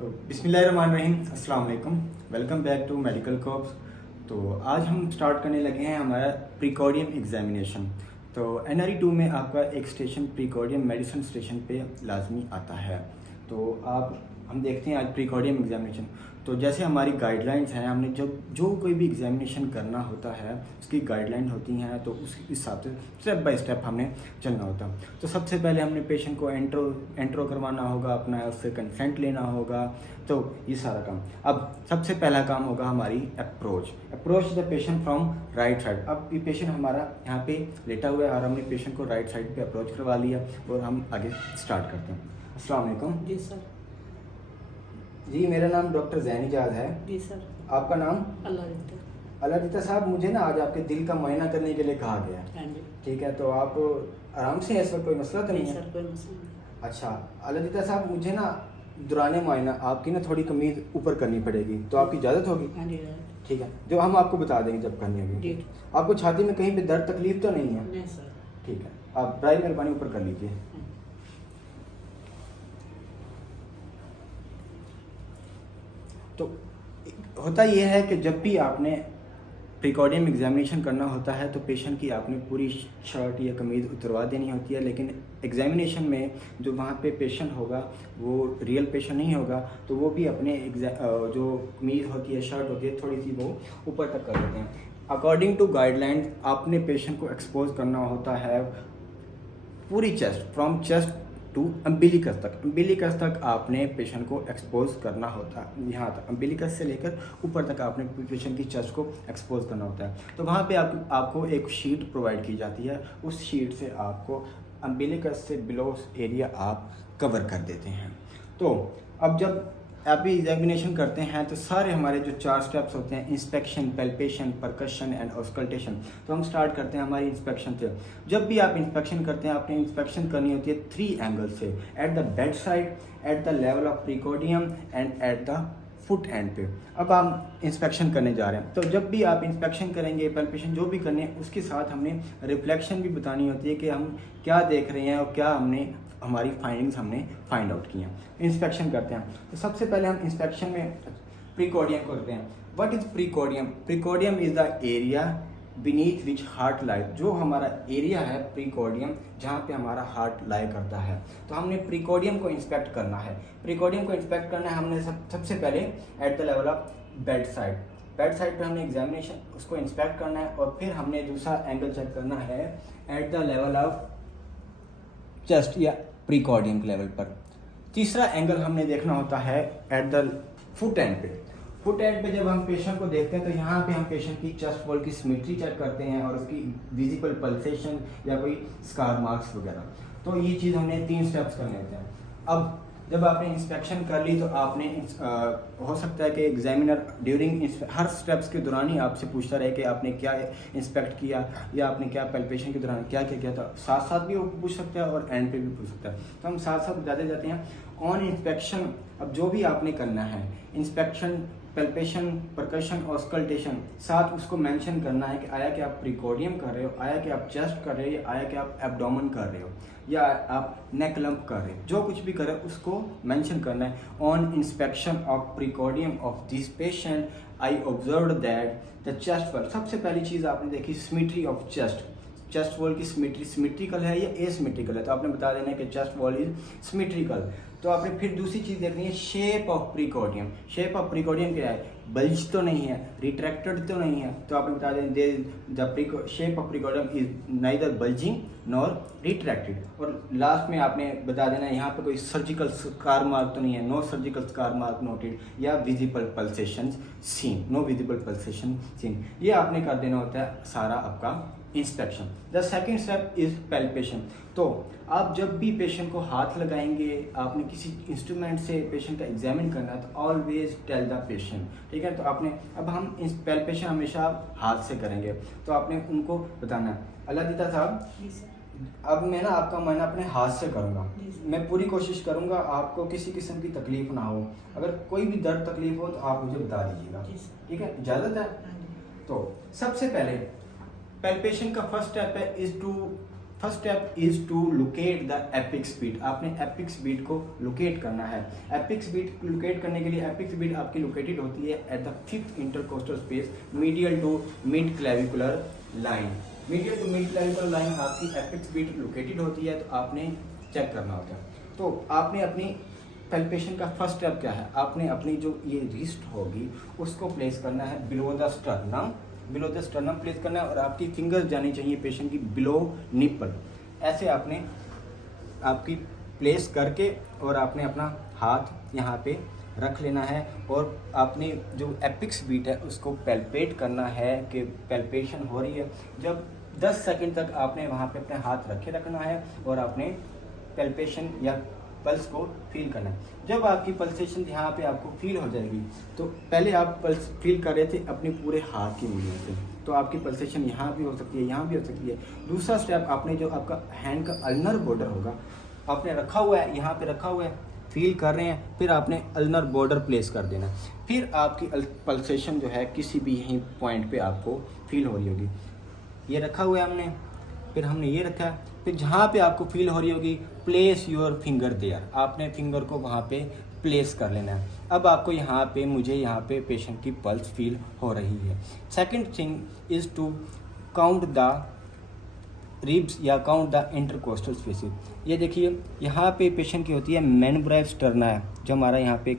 बिस्मिल्लाहिर्रहमानिर्रहीम, अस्सलाम वालेकुम। Welcome back to medical corps. तो आज हम स्टार्ट करने लगे हैं हमारा प्रीकॉर्डियम एग्जामिनेशन। तो NRE 2 में आपका एक स्टेशन प्रीकॉर्डियम मेडिसिन स्टेशन पे लाजमी आता है। तो हम देखते हैं आज प्रीकॉर्डियम एग्जामिनेशन। तो जैसे हमारी गाइडलाइंस हैं, हमने जब जो कोई भी एग्जामिनेशन करना होता है उसकी गाइडलाइन होती हैं, तो उस हिसाब से स्टेप बाय स्टेप हमें चलना होता है। तो सबसे पहले हमने पेशेंट को एंट्रो करवाना होगा, अपना उससे कंसेंट लेना होगा। तो ये सारा काम। अब सबसे पहला काम होगा हमारी approach the patient from right side. अब ये पेशेंट हमारा यहाँ पे लेटा हुआ है और हमने पेशेंट को राइट साइड पे अप्रोच करवा लिया और हम आगे स्टार्ट करते हैं। अस्सलाम वालेकुम। जी सर। जी, मेरा नाम डॉक्टर ज़ैन इजाज़ है। जी सर। आपका नाम? अल्लाह साहब, मुझे ना आज आपके दिल का मुआयना करने के लिए कहा गया। हाँ जी। ठीक है, तो आप आराम से, ऐसा कोई मसला तो नहीं है? सर, कोई मसला नहीं। अच्छा, अल्लाह साहब, मुझे ना दौरान मुआयना आपकी ना थोड़ी कमीज़ ऊपर करनी पड़ेगी, तो आपकी इजाज़त होगी? हाँ जी। ठीक है, जो हम आपको बता देंगे जब करनी होगी। जी। आपको छाती में कहीं पे दर्द तकलीफ तो नहीं है? नहीं सर। ठीक है, आप ड्राई मेहरबानी ऊपर कर लीजिए। तो होता यह है कि जब भी आपने प्रीकॉर्डियम एग्जामिनेशन करना होता है तो पेशेंट की आपने पूरी शर्ट या कमीज़ उतरवा देनी होती है, लेकिन एग्जामिनेशन में जो वहाँ पे पेशेंट होगा वो रियल पेशेंट नहीं होगा, तो वो भी अपने जो कमीज़ होती है, शर्ट होती है, थोड़ी सी वो ऊपर तक कर देते हैं। अकॉर्डिंग टू गाइडलाइंस आपने पेशेंट को एक्सपोज करना होता है पूरी chest, from chest to umbilicus तक आपने पेशेंट को एक्सपोज करना होता है। यहाँ तक अम्बिलिकस से लेकर ऊपर तक आपने पेशेंट की चेस्ट को एक्सपोज करना होता है। तो वहाँ पे आपको एक शीट प्रोवाइड की जाती है, उस शीट से आपको अम्बिलिकस से बिलो एरिया आप कवर कर देते हैं। तो अब जब आप भी एग्जामिनेशन करते हैं तो सारे हमारे जो 4 स्टेप्स होते हैं, inspection, palpation, percussion and auscultation. तो हम स्टार्ट करते हैं हमारी इंस्पेक्शन से। जब भी आप इंस्पेक्शन करते हैं, आपने इंस्पेक्शन करनी होती है 3 एंगल से, at the bedside, at the level of precordium and at the foot end पे। अब हम इंस्पेक्शन करने जा रहे हैं, तो जब भी आप इंस्पेक्शन करेंगे, पैल्पेशन जो भी करने हैं, उसके साथ हमने रिफ्लेक्शन भी बतानी होती है कि हम क्या देख रहे हैं और क्या हमारी फाइंडिंग्स हमने फाइंड आउट की हैं। इंस्पेक्शन करते हैं, तो सबसे पहले हम इंस्पेक्शन में प्रीकॉर्डियम करते हैं। What is precordium? Precordium is the area beneath which heart lie. जो हमारा एरिया है प्रीकॉर्डियम, जहाँ पे हमारा हार्ट लाई करता है, तो हमने प्रीकॉर्डियम को इंस्पेक्ट करना है। प्रीकॉर्डियम को इंस्पेक्ट करना है हमने सबसे पहले eight the level of bed side पे हमने एग्जामिनेशन उसको इंस्पेक्ट करना है, और फिर हमने दूसरा एंगल चेक करना है at the level of chest या प्रीकॉर्डियम के लेवल पर। तीसरा एंगल हमने देखना होता है एट द फुट एंड पे। जब हम पेशेंट को देखते हैं तो यहाँ पे हम पेशेंट की चेस्ट वॉल की सिमेट्री चेक करते हैं और उसकी विजिबल पल्सेशन या कोई स्कार मार्क्स वगैरह। तो ये चीज़ हमने 3 स्टेप्स करने होते हैं। अब जब आपने इंस्पेक्शन कर ली तो आपने हो सकता है कि एग्जामिनर ड्यूरिंग हर स्टेप्स के दौरान ही आपसे पूछता रहे कि आपने क्या इंस्पेक्ट किया या आपने क्या पैल्पेशन के दौरान क्या क्या किया था। साथ साथ भी वो पूछ सकता है और एंड पे भी पूछ सकता है, तो हम साथ साथ बताते जाते हैं। ऑन इंस्पेक्शन, अब जो भी आपने करना है, इंस्पेक्शन, पैल्पेशन, परकशन, ऑस्कल्टेशन, साथ उसको मेंशन करना है कि आया कि आप प्रीकॉर्डियम कर रहे हो, आया कि आप चेस्ट कर रहे हो, आया कि आप एब्डोमेन कर रहे हो, या आप नेक लंप कर रहे हो। जो कुछ भी करे उसको मेंशन करना है। On inspection of precordium of this patient I observed that the chest wall. सबसे पहली चीज़ आपने देखी सिमेट्री ऑफ चेस्ट वॉल की सिमेट्रिकल है या एसिमेट्रिकल है, तो आपने बता देना है कि चेस्ट वॉल इज सिमेट्रिकल। तो आपने फिर दूसरी चीज़ देखनी है शेप ऑफ प्रीकॉर्डियम। शेप ऑफ प्रीकॉर्डियम क्या है? बल्ज तो नहीं है, रिट्रैक्टेड तो नहीं है, तो आपने बता दें the shape of precordium is neither bulging nor retracted. और लास्ट में आपने बता देना यहाँ पे कोई सर्जिकल स्कार मार्क तो नहीं है, no surgical scar mark noted, या visible pulsation seen, no visible pulsation seen. ये आपने कर देना होता है सारा आपका inspection. The second step is palpation. तो आप जब भी पेशेंट को हाथ लगाएंगे, आपने किसी इंस्ट्रूमेंट से पेशेंट का एग्जामिन करना है, तो ऑलवेज टेल द पेशेंट, ठीक है। तो आपने अब हम इस पैल्पेशन हमेशा हाथ से करेंगे, तो आपने उनको बताना है। अल्लाह साहब, अब मैं ना आपका मुआयना अपने हाथ से करूँगा। मैं पूरी कोशिश करूँगा आपको किसी किस्म की तकलीफ ना हो। अगर कोई भी दर्द तकलीफ हो तो आप मुझे बता दीजिएगा, ठीक है? इजाज़त है? तो सबसे पहले पैल्पेशन का फर्स्ट स्टेप है is to first step is to locate the apex beat. आपने एपिक्स बीट को लोकेट करना है। एपिक्स बीट लोकेट करने के लिए एपिक्स बीट आपकी लोकेटेड होती है at the 5th intercostal space medial to mid clavicular line. Medial to mid clavicular line आपकी एपिक्स बीट लोकेटेड होती है, तो आपने चेक करना होता है। तो आपने अपनी पैल्पेशन का फर्स्ट स्टेप क्या है, आपने अपनी जो ये रिस्ट होगी उसको प्लेस करना है below the sternum, below the sternum place करना है और आपकी फिंगर्स जानी चाहिए पेशेंट की बिलो निपल। ऐसे आपने आपकी प्लेस करके और आपने अपना हाथ यहाँ पे रख लेना है और आपने जो एपिक्स बीट है उसको पैल्पेट करना है कि पैल्पेशन हो रही है। जब 10 सेकंड तक आपने वहाँ पे अपने हाथ रखे रखना है और आपने पैल्पेशन या पल्स को फील करना है। जब आपकी पल्सेशन यहाँ पे आपको फील हो जाएगी, तो पहले आप पल्स फील कर रहे थे अपने पूरे हाथ की उंगलियों से, तो आपकी पल्सेशन यहाँ भी हो सकती है, यहाँ भी हो सकती है। दूसरा स्टेप, आपने जो आपका हैंड का अल्नर बॉर्डर होगा आपने रखा हुआ है, यहाँ पे रखा हुआ है, फील कर रहे हैं, फिर आपने अल्नर बॉर्डर प्लेस कर देना। फिर आपकी पल्सेशन जो है किसी भी यहीं पॉइंट पे आपको फील हो रही होगी। ये रखा हुआ है हमने, फिर हमने ये रखा है, फिर जहाँ पे आपको फील हो रही होगी प्लेस योर फिंगर देयर, आपने फिंगर को वहाँ पे प्लेस कर लेना है। अब आपको यहाँ पे मुझे यहाँ पे पेशेंट की पल्स फील हो रही है। Second thing is to count the ribs या काउंट द इंटरकोस्टल स्पेसेस। ये देखिए यहाँ पे पेशेंट की होती है मैनुब्राइव स्टर्ना है, जो हमारा यहाँ पे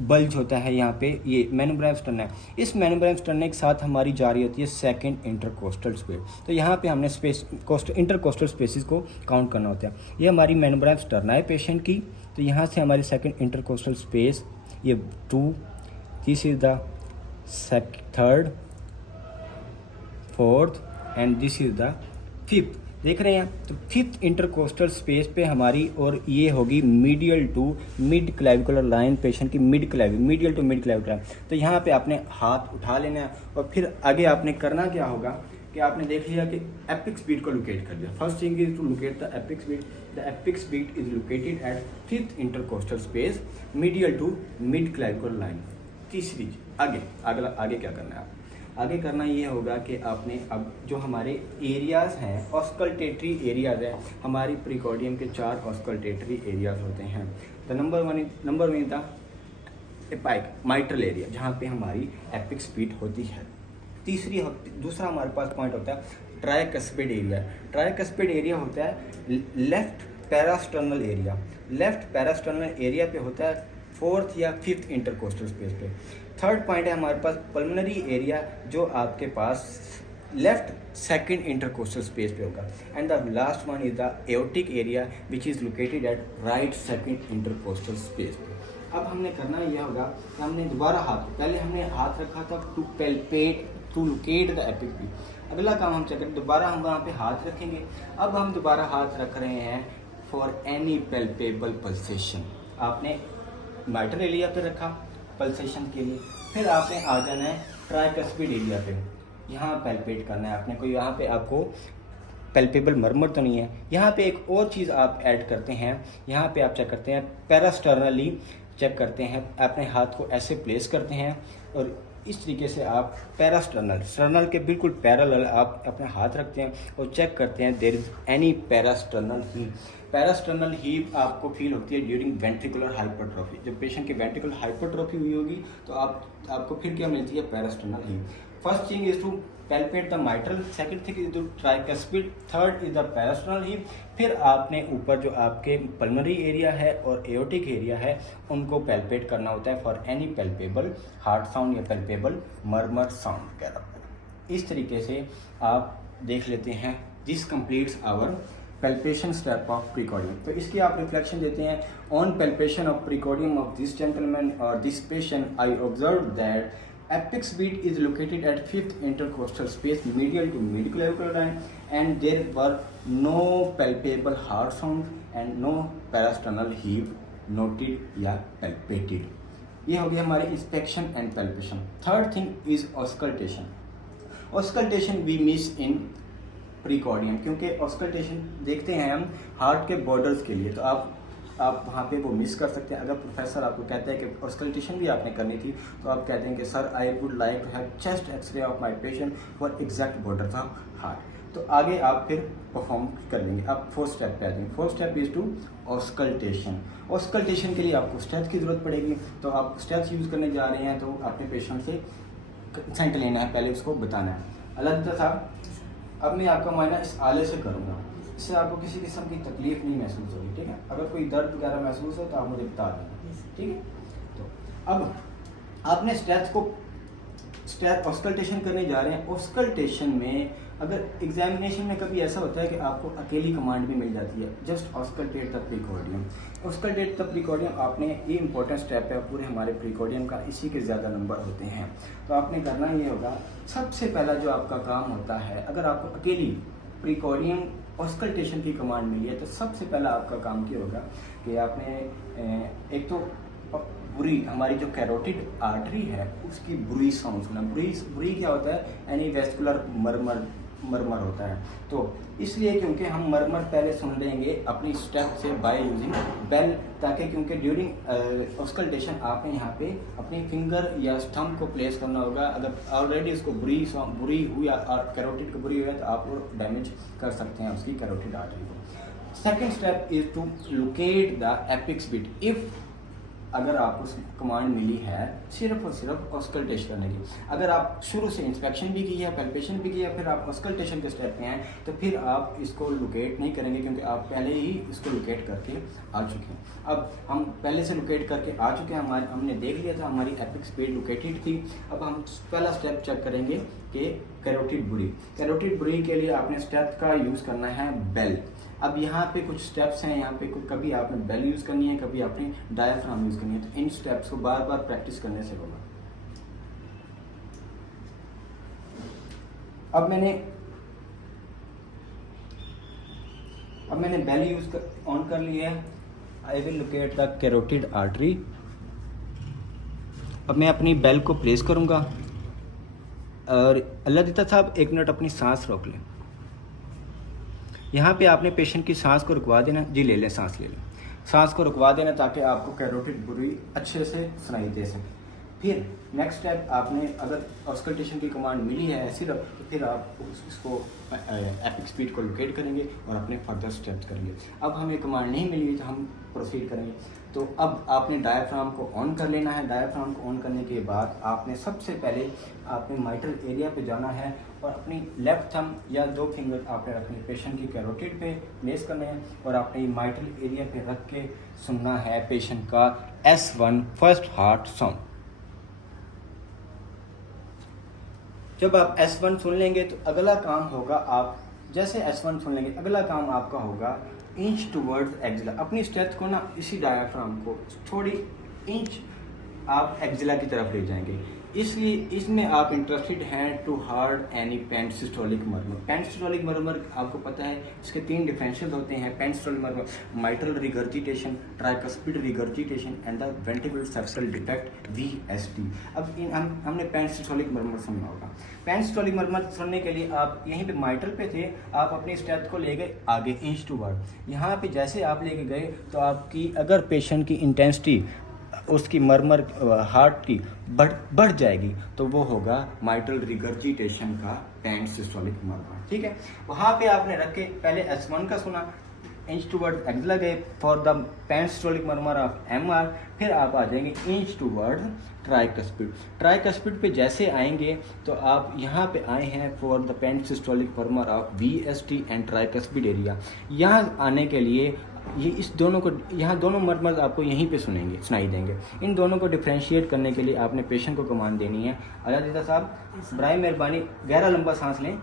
बल्ज होता है, यहाँ पे ये मैनुब्राइव स्टर्ना है। इस मैनुब्राइव स्टर्ना के साथ हमारी जा रही होती है सेकंड इंटरकोस्टल स्पेस। तो यहाँ पे हमने इंटरकोस्टल स्पेसिस को काउंट करना होता है। ये हमारी मैनुब्राइव स्टर्ना है पेशेंट की, तो यहाँ से हमारी सेकंड इंटरकोस्टल स्पेस ये 2, this is the third, fourth and this is the fifth. देख रहे हैं, तो 5th इंटरकोस्टल स्पेस पे हमारी और ये होगी medial to mid clavicular line, patient की medial to mid clavicular line. तो यहाँ पे आपने हाथ उठा लेना है और फिर आगे आपने करना क्या होगा कि आपने देख लिया कि एपिक्स बीट को लोकेट कर दिया। First thing is to locate the apex beat. The apex beat is located at 5th intercostal space medial to mid clavicular line. तीसरी चीज, आगे क्या करना है, आगे करना ये होगा कि आपने अब जो हमारे एरियाज़ हैं, ऑस्कल्टेटरी एरियाज़ हैं, हमारी प्रिकॉर्डियम के 4 ऑस्कल्टेटरी एरियाज़ होते हैं। The number one is the apical mitral area, जहाँ पे हमारी एपिक्स बीट होती है। दूसरा हमारे पास पॉइंट होता है ट्राइकस्पिड एरिया। ट्राइकस्पिड एरिया होता है left parasternal area. Left parasternal area पे होता है 4th या 5th इंटरकोस्टल स्पेस पे। थर्ड पॉइंट है हमारे पास पल्मोनरी एरिया, जो आपके पास लेफ्ट सेकंड इंटरकोस्टल स्पेस पे होगा। And the last one is the aortic area which is located at right second intercostal space पे। अब हमने करना यह होगा कि हमने दोबारा पहले हमने हाथ रखा था to palpate to locate the apex beat. अगला काम हम चेक करें, दोबारा हम वहाँ पे हाथ रखेंगे। अब हम दोबारा हाथ रख रहे हैं फॉर एनी पैल्पेबल पल्सेशन। आपने माइट्रल एरिया पे रखा पल्सेशन के लिए, फिर आपने आ जाना है ट्राइकस्पिड एरिया पे, यहाँ पैल्पेट करना है आपने। कोई यहाँ पे आपको पैल्पेबल मरमर तो नहीं है। यहाँ पे एक और चीज़ आप ऐड करते हैं, यहाँ पे आप चेक करते हैं पैरास्टर्नली चेक करते हैं, अपने हाथ को ऐसे प्लेस करते हैं और इस तरीके से आप स्टर्नल के बिल्कुल पैरेलल आप अपने हाथ रखते हैं और चेक करते हैं there is any parasternal heave. Parasternal heave आपको फील होती है ड्यूरिंग वेंट्रिकुलर हाइपरट्रोफी। जब पेशेंट की वेंट्रिकुलर हाइपरट्रोफी हुई होगी तो आपको फिर क्या मिलती है, parasternal heave. First thing is to palpate the mitral, second thing is to tricuspid, third is the parasternal heave. फिर आपने ऊपर जो आपके पल्मोनरी एरिया है और एओटिक एरिया है उनको पैल्पेट करना होता है for any palpable heart sound या पैल्पेबल मरमर साउंड वगैरह। इस तरीके से आप देख लेते हैं। This completes our palpation step of precordium. तो इसकी आप रिफ्लेक्शन देते हैं, on palpation of precordium of this gentleman और this patient I observe that apex beat is located at 5th intercostal space medial to midclavicular line and there were no palpable heart sound and no parasternal heave noted या palpated। ये हो गया हमारे inspection and palpation। Third thing is auscultation। Auscultation we miss in प्रीकॉर्डियम, क्योंकि auscultation देखते हैं हम heart के बॉर्डर्स के लिए, तो आप वहाँ पे वो मिस कर सकते हैं। अगर प्रोफेसर आपको कहते हैं कि ऑस्कल्टेशन भी आपने करनी थी तो आप कहते हैं कि sir I would like to have chest x ray of my patient for exact border of heart. तो आगे आप फिर परफॉर्म कर लेंगे। अब फोर्थ स्टेप पे आ जाएंगे। Fourth step is to auscultation. Auscultation के लिए आपको स्टेप्स की ज़रूरत पड़ेगी, तो आप स्टेप्स यूज़ करने जा रहे हैं तो अपने पेशेंट से कंसेंट लेना है, पहले उसको बताना है। अल्लाह साहब, अब मैं आपका मुआयना इस आले से करूँगा, इससे आपको किसी किस्म की तकलीफ नहीं महसूस होगी, ठीक है। अगर कोई दर्द वगैरह महसूस हो तो आप मुझे बता देना, ठीक है। तो अब आपने स्टेप्स को ऑस्कल्टेशन करने जा रहे हैं। ऑस्कल्टेशन में अगर एग्जामिनेशन में कभी ऐसा होता है कि आपको अकेली कमांड भी मिल जाती है, just auscultate the precordium. Auscultate the precordium आपने, ये इंपॉर्टेंट स्टेप है पूरे हमारे प्रीकॉर्डियम का, इसी के ज़्यादा नंबर होते हैं। तो आपने करना ये होगा, सबसे पहला जो आपका काम होता है, अगर आपको अकेली प्रीकॉर्डियम ऑस्कल्टेशन की कमांड मिली है तो सबसे पहला आपका काम क्या होगा कि आपने एक तो बुरी, हमारी जो कैरोटिड आर्टरी है उसकी बुरी साउंड सुना। बुरी क्या होता है, एनी वेस्कुलर मरमर होता है। तो इसलिए क्योंकि हम मरमर पहले सुन लेंगे अपनी स्टेप से बाय यूजिंग बेल, ताकि क्योंकि ड्यूरिंग ऑस्कल्टेशन आपने यहाँ पे अपनी फिंगर या स्टम्प को प्लेस करना होगा। अगर ऑलरेडी उसको बुरी हुई या कैरोटिड को बुरी हुई है तो आप वो डैमेज कर सकते हैं उसकी कैरोटिड आर्टरी को। Second step is to locate the apex beat. If अगर आपको कमांड मिली है सिर्फ और सिर्फ ऑस्कल्टेशन करने की, अगर आप शुरू से इंस्पेक्शन भी की है, पैल्पेशन भी की है, फिर आप ऑस्कल्टेशन के स्टेप में हैं, तो फिर आप इसको लोकेट नहीं करेंगे क्योंकि आप पहले ही इसको लोकेट करके आ चुके हैं। अब हम पहले से लोकेट करके आ चुके हैं, हमने देख लिया था हमारी एपिक्स पेड लोकेटेड थी। अब हम पहला स्टेप चेक करेंगे कि कैरोटिड बुरी के लिए आपने स्टेप का यूज़ करना है बेल। अब यहाँ पे कुछ स्टेप्स हैं, यहाँ पे कभी आपने बेल यूज़ करनी है, कभी आपने डायफ्राम यूज़ करनी है। तो इन स्टेप्स को बार बार प्रैक्टिस करने से होगा। अब मैंने बेल ऑन कर लिया है। I will locate the carotid artery. अब मैं अपनी बेल को प्लेस करूँगा और अल्लाह देता साहब 1 मिनट अपनी सांस रोक लें। यहाँ पे आपने पेशेंट की सांस को रुकवा देना। जी ले लें, सांस ले लें। सांस को रुकवा देना ताकि आपको कैरोटिड बुरी अच्छे से सुनाई दे सके। फिर नेक्स्ट स्टेप, आपने अगर ऑस्कल्टेशन की कमांड मिली है सिर्फ, तो फिर आप इसको एपिक स्पीड को लोकेट करेंगे और अपने फर्दर स्टेप्स करेंगे। अब हमें कमांड नहीं मिली तो हम प्रोसीड करेंगे। तो अब आपने डायफ्राम को ऑन कर लेना है। डायफ्राम को ऑन करने के बाद आपने सबसे पहले आपने माइट्रल एरिया पे जाना है और अपनी लेफ्ट थंब या 2 फिंगर आपने रखने पेशेंट की कैरोटिड पे प्लेस करने हैं और आपने माइट्रल एरिया पे रख के सुनना है पेशेंट का S1 फर्स्ट हार्ट साउंड। जब आप S1 सुन लेंगे तो अगला काम होगा, आप जैसे S1 सुन लेंगे अगला काम आपका होगा इंच टूवर्ड्स एक्जिला। अपनी स्ट्रेच को ना, इसी डायफ्राम को थोड़ी इंच आप एक्जिला की तरफ ले जाएंगे। इसलिए इसमें आप इंटरेस्टेड हैं to hard any pansystolic murmur. Pansystolic murmur आपको पता है इसके 3 डिफरेंशियल होते हैं। Pansystolic murmur, mitral regurgitation, tricuspid regurgitation and the ventricular septal defect VSD। अब हमने पेंटसिस्टोलिक मर्मर सुनना होगा। पेंटसिस्टोलिक मर्मर सुनने के लिए आप यहीं पे माइट्रल पे थे, आप अपनी स्टेप को ले गए आगे इंच टूवर्ड। यहाँ पे जैसे आप लेके गए तो आपकी अगर पेशेंट की इंटेंसिटी उसकी मरमर हार्ट की बढ़ जाएगी तो वो होगा माइट्रल रिगर्जिटेशन का पेंटसिस्टोलिक मर्मर। ठीक है, वहाँ पे आपने रख के पहले S1 का सुना, इंच टूवर्ड एक्जिला गए for the pansystolic murmur of MR। फिर आप आ जाएंगे इंच टूवर्ड ट्राइकस्पिड। ट्राइकस्पिड पे जैसे आएंगे तो आप यहाँ पे आए हैं for the pansystolic murmur of VSD and tricuspid area. यहाँ आने के लिए ये इस दोनों को, यहाँ दोनों मर्मर आपको यहीं पे सुनाई देंगे। इन दोनों को डिफ्रेंशिएट करने के लिए आपने पेशेंट को कमांड देनी है, अल्लाह साहब बराए मेहरबानी गहरा लंबा सांस लें।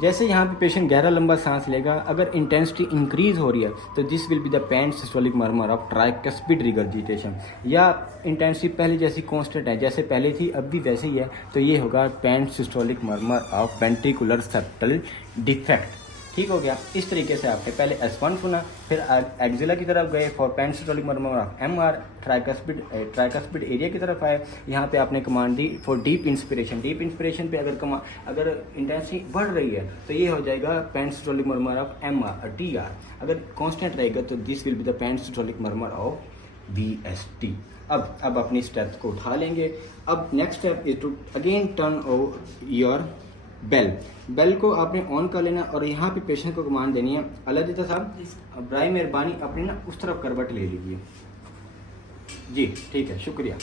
जैसे यहाँ पे पेशेंट गहरा लंबा सांस लेगा, अगर इंटेंसिटी इंक्रीज हो रही है तो this will be the pansystolic murmur of tricuspid regurgitation. या इंटेंसिटी पहले जैसी कांस्टेंट है, जैसे पहले थी अब भी वैसे ही है, तो ये होगा pansystolic murmur of ventricular septal defect. ठीक हो गया। इस तरीके से आपने पहले S1 सुना, फिर एक्जिला की तरफ गए for pansystolic murmur of MR, tricuspid area की तरफ आए। यहाँ पे आपने कमांड दी for deep inspiration. Deep inspiration पे अगर इंटेंसिटी बढ़ रही है तो ये हो जाएगा pansystolic murmur of MR TR। अगर कांस्टेंट रहेगा तो this will be the pansystolic murmur of VSD। अब अपनी स्टेप्स को उठा लेंगे। अब next step is to again turn your bell को आपने ऑन कर लेना और यहाँ पे पेशेंट को कमांड देनी है, अल्लाह देता साहब बराए मेहरबानी अपनी ना उस तरफ करवट ले लीजिए। जी ठीक है, शुक्रिया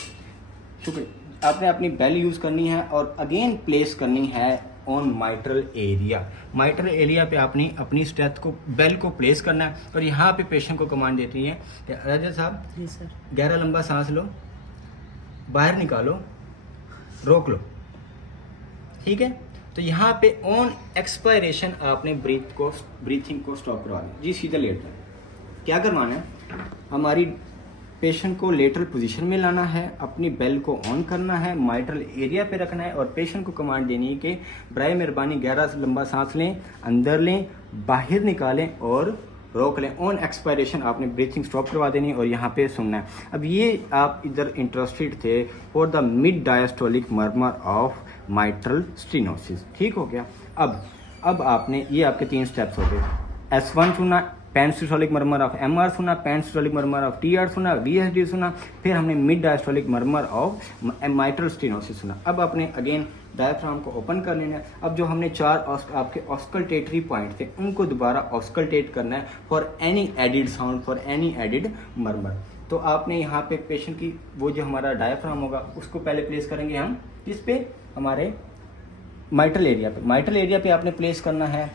शुक्रिया। आपने अपनी बेल यूज़ करनी है और अगेन प्लेस करनी है on mitral area. Mitral area पे आपने अपनी स्टेथ को बेल को प्लेस करना है और यहाँ पे पेशेंट को कमांड देती है कि राजा साहब जी सर, गहरा लंबा सांस लो, बाहर निकालो, रोक लो। ठीक है, तो यहाँ पे ऑन एक्सपायरेशन आपने ब्रीथिंग को स्टॉप करवा दें। जी सीधा लेट जाए। क्या करवाना है, हमारी पेशेंट को लेटरल पोजीशन में लाना है, अपनी बेल को ऑन करना है, माइट्रल एरिया पे रखना है और पेशेंट को कमांड देनी है कि बराए मेहरबानी गहरा लंबा सांस लें, अंदर लें, बाहर निकालें और रोक लें। ऑन एक्सपायरेशन आपने ब्रीथिंग स्टॉप करवा देनी है और यहाँ पे सुनना है। अब ये आप इधर इंटरेस्टेड थे for the mid diastolic murmur of mitral stenosis. ठीक हो गया। अब आपने ये आपके 3 स्टेप्स हो गए। S1 सुना, पैनसिस्टोलिक मर्मर ऑफ MR सुना, पैनसिस्टोलिक मर्मर ऑफ TR सुना, VSD सुना, फिर हमने mid diastolic murmur of mitral stenosis सुना। अब आपने अगेन डायफ्राम को ओपन कर लेना है। अब जो हमने 4 आपके ऑस्कल्टेटरी पॉइंट थे उनको दोबारा ऑस्कल्टेट करना है for any added sound, for any added murmur. तो आपने यहाँ पे पेशेंट की वो जो हमारा डायफ्राम होगा उसको पहले प्लेस करेंगे हम किस पे, हमारे माइट्रल एरिया पे। माइट्रल एरिया पे आपने प्लेस करना है।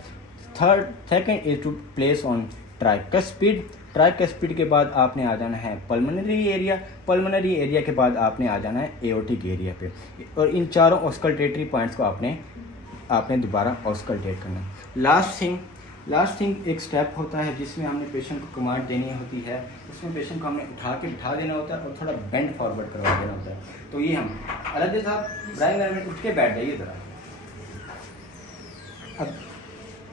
Second is to place on tricuspid. Tricuspid के बाद आपने आ जाना है पल्मोनरी एरिया। पल्मोनरी एरिया के बाद आपने आ जाना है एओर्टिक एरिया पे और इन चारों ऑस्कल्टेटरी पॉइंट्स को आपने दोबारा ऑस्कल्टेट करना है। लास्ट थिंग एक स्टेप होता है जिसमें हमने पेशेंट को कमांड देनी होती है। उसमें पेशेंट को हमने उठा के बिठा देना होता है और थोड़ा बेंड फॉरवर्ड करवा देना होता है। तो ये हम अलग साहब ब्राइम में उठ के बैठ जाइए ज़रा। अब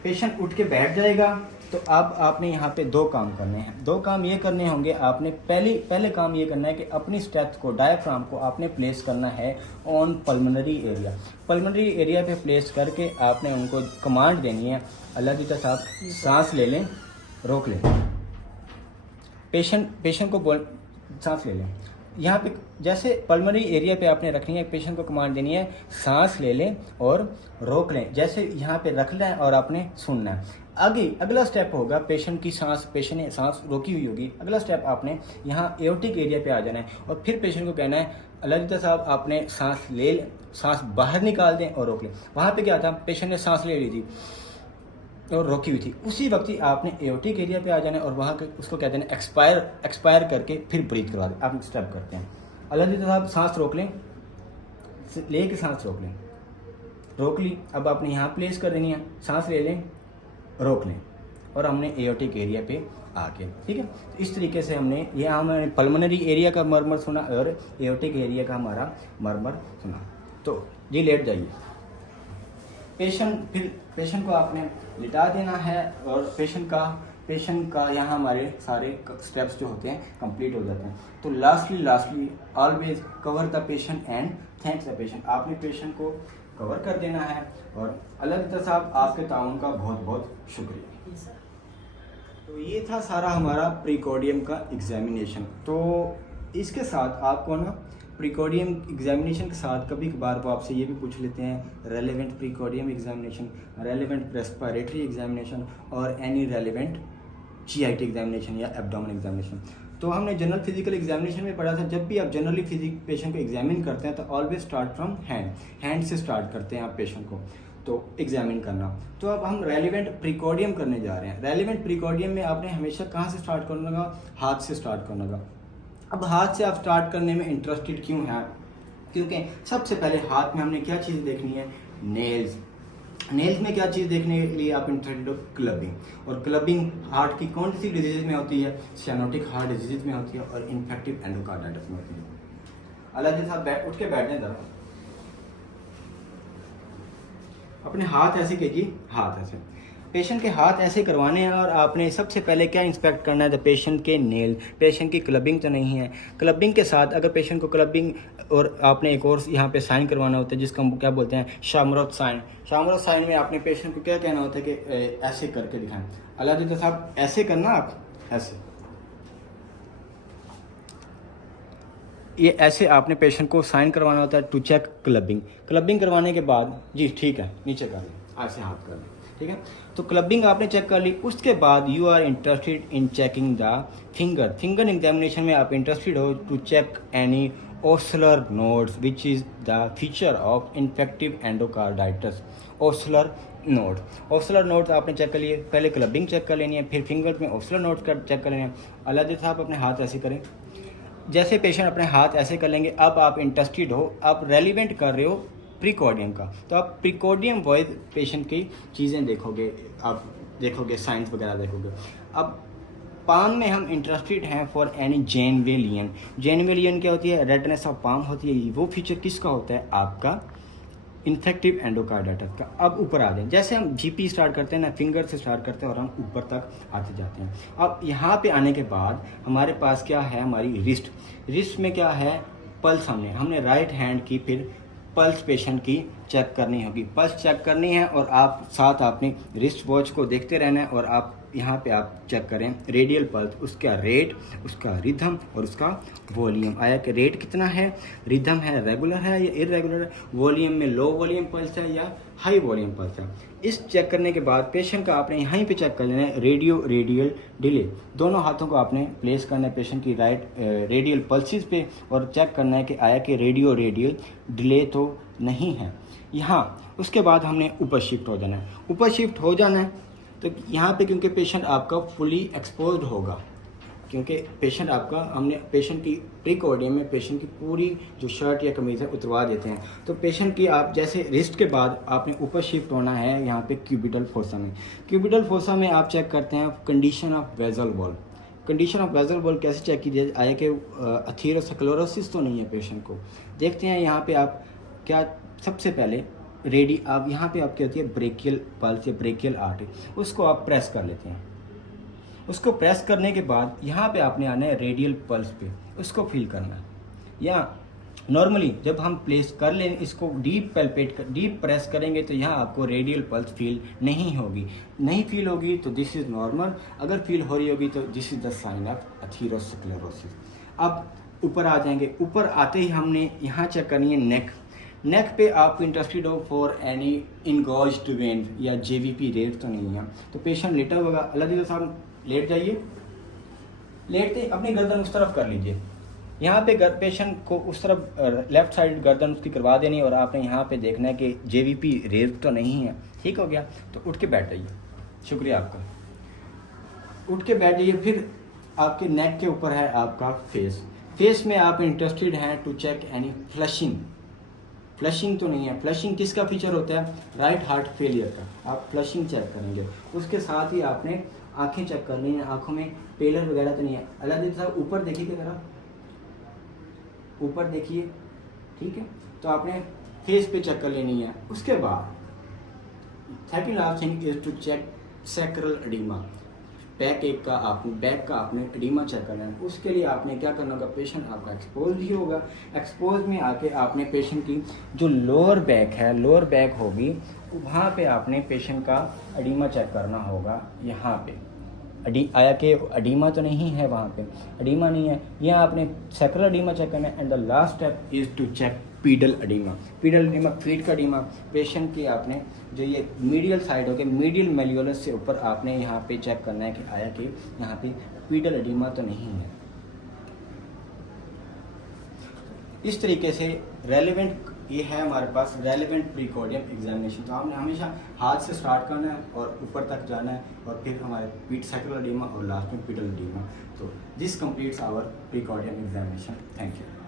पेशेंट उठ के बैठ जाएगा तो अब आपने यहाँ पे 2 काम करने हैं। 2 काम ये करने होंगे। आपने पहले काम ये करना है कि अपनी स्टेथ को, डायफ्राम को आपने प्लेस करना है on pulmonary area. Pulmonary area पे प्लेस करके आपने उनको कमांड देनी है, अल्लाह की तरह सांस ले लें, रोक लें। पेशेंट को सांस ले लें। यहाँ पे जैसे पल्मोनरी एरिया पे आपने रखनी है, पेशेंट को कमांड देनी है सांस ले लें और रोक लें। जैसे यहाँ पे रखना है और आपने सुनना है। अगला स्टेप होगा पेशेंट ने सांस रोकी हुई होगी। अगला स्टेप आपने यहाँ एओर्टिक एरिया पे आ जाना है और फिर पेशेंट को कहना है अल्लाह साहब आपने सांस बाहर निकाल दें और रोक लें। वहाँ पे क्या था, पेशेंट ने सांस ले ली थी और रोकी हुई थी, उसी वक्त ही आपने एओर्टिक एरिया पे आ जाना है और वहाँ उसको कहते हैं एक्सपायर करके फिर ब्रीथ करवा दें। आप स्टेप करते हैं, अल्लाह साहब सांस रोक लें, लेके सांस रोक लें, रोक ली। अब आपने यहाँ प्लेस कर देनी है, सांस ले लें, रोक लें और हमने एओर्टिक एरिया पे आके, ठीक है। इस तरीके से हमने पल्मोनरी एरिया का मर्मर सुना और एओर्टिक एरिया का हमारा मर्मर सुना। तो जी लेट जाइए। पेशेंट को आपने लिटा देना है और पेशेंट का यहाँ हमारे सारे स्टेप्स जो होते हैं कंप्लीट हो जाते हैं। तो lastly always cover the patient and thanks the patient. आपने पेशेंट को कवर कर देना है और अल्लाह साहब आपके ताउन का बहुत बहुत शुक्रिया। तो ये था सारा हमारा प्रीकोडियम का एग्जामिनेशन। तो इसके साथ आपको ना प्रीकोडियम एग्जामिनेशन के साथ कभी कभार वो आपसे ये भी पूछ लेते हैं relevant precordium examination, relevant respiratory examination और एनी रेलेवेंट GIT एग्जामिनेशन या एब्डोमेन एग्जामिनेशन। तो हमने जनरल फिजिकल एग्जामिनेशन में पढ़ा था, जब भी आप जनरली पेशेंट को एग्जामिन करते हैं तो ऑलवेज स्टार्ट फ्रॉम हैंड से स्टार्ट करते हैं आप पेशेंट को तो एग्जामिन करना। तो अब हम रेलेवेंट प्रीकोडियम करने जा रहे हैं। रेलेवेंट प्रीकोडियम में आपने हमेशा कहाँ से स्टार्ट करना होगा, हाथ से स्टार्ट करना होगा। अब हाथ से आप स्टार्ट करने में इंटरेस्टेड क्यों हैं, क्योंकि सबसे पहले हाथ में हमने क्या चीज़ देखनी है, नेल्स में क्या चीज़ देखने के लिए आप इंटरेस्टेड हो, क्लबिंग। और क्लबिंग हार्ट की कौन सी डिजीज में होती है, सियानोटिक हार्ट डिजीज में होती है और इन्फेक्टिव एंडोकार्डाइटिस में होती है। अल्लाह के साथ उठ के बैठने जरा, अपने हाथ ऐसे कीजिए, हाथ ऐसे, पेशेंट के हाथ ऐसे करवाने हैं और आपने सबसे पहले क्या इंस्पेक्ट करना है, तो पेशेंट के नेल, पेशेंट की क्लबिंग तो नहीं है। क्लबिंग के साथ अगर पेशेंट को क्लबिंग और आपने एक और यहाँ पे साइन करवाना होता है जिसको हम क्या बोलते हैं, शामरोथ साइन। शामरोथ साइन में आपने पेशेंट को क्या कहना होता है कि ऐसे करके दिखाएं। अल्लाह साहब ऐसे करना, आप ऐसे ये ऐसे आपने पेशेंट को साइन करवाना होता है टू चेक क्लबिंग। क्लबिंग करवाने के बाद जी ठीक है, नीचे कर लें, ऐसे हाथ कर लें, ठीक है। तो क्लबिंग आपने चेक कर ली, उसके बाद you are interested in checking the finger. Finger examination में आप इंटरेस्टेड हो to check any Osler nodes which is the feature of infective endocarditis. Osler node, Osler nodes आपने चेक कर लिए, पहले क्लबिंग चेक कर लेनी है, फिर फिंगर में ओसलर नोड्स का चेक कर लेना है। अलादि साहब अपने हाथ ऐसे करें, जैसे पेशेंट अपने हाथ ऐसे कर लेंगे, अब आप इंटरेस्टेड हो, आप रेलिवेंट कर रहे हो प्रीकॉर्डियम का, तो आप प्रीकॉर्डियम वाइज पेशेंट की चीज़ें देखोगे, आप देखोगे साइंस वगैरह देखोगे। अब पाम में हम इंटरेस्टेड हैं फॉर एनी जेनवेलियन। जेनवेलियन क्या होती है? रेडनेस ऑफ पाम होती है। वो फीचर किसका होता है? आपका इन्फेक्टिव एंडोकार्डाइटिस का। अब ऊपर आ जाए, जैसे हम जीपी स्टार्ट करते हैं ना, फिंगर से स्टार्ट करते हैं और हम ऊपर तक आते जाते हैं। अब यहाँ पे आने के बाद हमारे पास क्या है? हमारी रिस्ट। रिस्ट में क्या है? पल्स। हमने राइट हैंड की फिर पल्स पेशेंट की चेक करनी होगी, पल्स चेक करनी है, और आप साथ अपनी रिस्ट वॉच को देखते रहना है, और आप यहाँ पे आप चेक करें रेडियल पल्स, उसका रेट, उसका रिदम और उसका वॉल्यूम। आया कि रेट कितना है, रिदम है रेगुलर है या इरेगुलर है, वॉल्यूम में लो वॉल्यूम पल्स है या हाई वॉल्यूम पल्स है। इस चेक करने के बाद पेशेंट का आपने यहीं पे चेक कर लेना है रेडियल डिले। दोनों हाथों को आपने प्लेस करना है पेशेंट की राइट रेडियल पल्सिस पे, और चेक करना है कि आया कि रेडियल डिले तो नहीं है यहाँ। उसके बाद हमने ऊपर शिफ्ट हो जाना है। ऊपर शिफ्ट हो जाना है तो यहाँ पे क्योंकि पेशेंट आपका फुली एक्सपोज्ड होगा, क्योंकि पेशेंट आपका, हमने पेशेंट की प्रीकॉर्डियम में पेशेंट की पूरी जो शर्ट या कमीज़ है उतरवा देते हैं। तो पेशेंट की आप जैसे रिस्ट के बाद आपने ऊपर शिफ्ट होना है यहाँ पे क्यूबिटल फोसा में। क्यूबिटल फोसा में आप चेक करते हैं condition of vessel wall. Condition of vessel wall कैसे चेक की जाए? आया कि अथीरोस्क्लेरोसिस तो नहीं है पेशेंट को। देखते हैं यहाँ पे आप क्या, सबसे पहले आप यहाँ पे आपकी होती है ब्रेकियल पल्स या ब्रेकियल आर्टरी, उसको आप प्रेस कर लेते हैं। उसको प्रेस करने के बाद यहाँ पे आपने आना है रेडियल पल्स पे, उसको फील करना है। या नॉर्मली जब हम प्लेस कर लें, इसको डीप प्रेस करेंगे तो यहाँ आपको रेडियल पल्स फील नहीं होगी। नहीं फील होगी तो दिस इज़ नॉर्मल, अगर फील हो रही होगी तो this is the sign of atherosclerosis. अब ऊपर आ जाएंगे, ऊपर आते ही हमने यहाँ चेक करनी है नेक। नेक पे आप इंटरेस्टेड हो फॉर एनी इनगॉज्ड वेन या जेवीपी रेट तो नहीं है, तो पेशेंट लेटा होगा। अल्लाह साहब लेट जाइए, लेटते अपनी गर्दन उस तरफ कर लीजिए। यहाँ पे पेशेंट को उस तरफ लेफ्ट साइड गर्दन उसकी करवा देनी, और आपने यहाँ पे देखना है कि जेवीपी रेट तो नहीं है। ठीक हो गया, तो उठ के बैठ जाइए। शुक्रिया आपका। उठ के बैठ जाइए। फिर आपके नेक के ऊपर है आपका फेस। फेस में आप इंटरेस्टेड हैं to check any flushing. Flushing तो नहीं है। फ्लशिंग किसका फीचर होता है? राइट हार्ट फेलियर का। आप फ्लशिंग चेक करेंगे। उसके साथ ही आपने आंखें चेक करनी है, आंखों में पेलर वगैरह तो नहीं है। अल्लाह साहब ऊपर देखिए ज़रा, ऊपर देखिए, ठीक है। तो आपने फेस पे चेक कर लेनी है। उसके बाद second last thing is to check sacral oedema. Back का आपने एडिमा चेक करना है। उसके लिए आपने क्या करना होगा? पेशेंट आपका एक्सपोज ही होगा। एक्सपोज में आके आपने पेशेंट की जो लोअर बैक है, लोअर बैक होगी, वहाँ पे आपने पेशेंट का एडिमा चेक करना होगा। यहाँ पे आया कि एडिमा तो नहीं है, वहाँ पे एडिमा नहीं है, यहाँ आपने सैक्रल एडिमा चेक करना है। And the last step is to check pedal oedema. Pedal oedema feet का एडिमा। पेशेंट की आपने जो ये मीडियल साइड हो गया, मीडियल मेलियोलस से ऊपर आपने यहाँ पे चेक करना है कि आया कि यहाँ पे पीडल एडिमा तो नहीं है। इस तरीके से रेलेवेंट ये है हमारे पास रेलेवेंट प्रीकॉर्डियम एग्जामिनेशन। तो आपने हमेशा हाथ से स्टार्ट करना है और ऊपर तक जाना है, और फिर हमारे पीट सैक्रल एडिमा और लास्ट में पीडल एडिमा। तो this completes our precordium examination. Thank you.